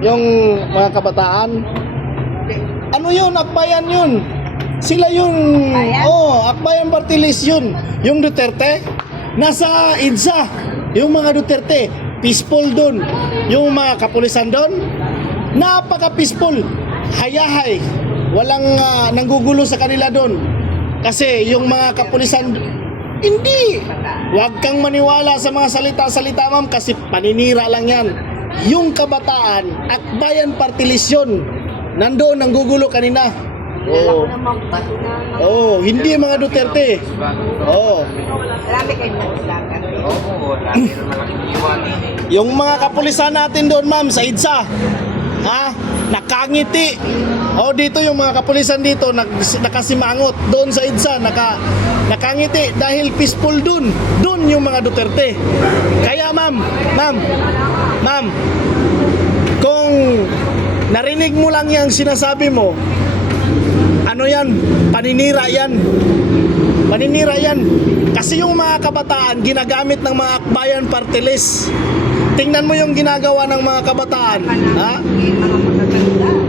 Yung mga kabataan. Ano yun? Akbayan yun. Sila yung... Akbayan Party List yun. Yung Duterte. Nasa EDSA. Yung mga Duterte. Peaceful dun. Yung mga kapulisan dun. Napaka-peaceful. Hayahay. Walang nanggugulo sa kanila dun. Kasi yung mga kapulisan... Hindi. Huwag kang maniwala sa mga salita-salita, ma'am, kasi paninira lang yan. Yung kabataan, Akbayan Party List yun. Nandoon, nanggugulo kanina. Hindi mga Duterte. Marami kayong nagsilakan. Yung mga kapulisan natin doon, ma'am, sa EDSA, nakangiti. Dito yung mga kapulisan dito nakasimangot. Doon sa EDSA nakangiti dahil peaceful doon. Doon yung mga Duterte. Kaya ma'am, kung narinig mo lang yung sinasabi mo, ano yan? Paninira yan. Paninira yan. Kasi yung mga kabataan ginagamit ng mga Akbayan Party List. Tingnan mo yung ginagawa ng mga kabataan. Mga magaganda.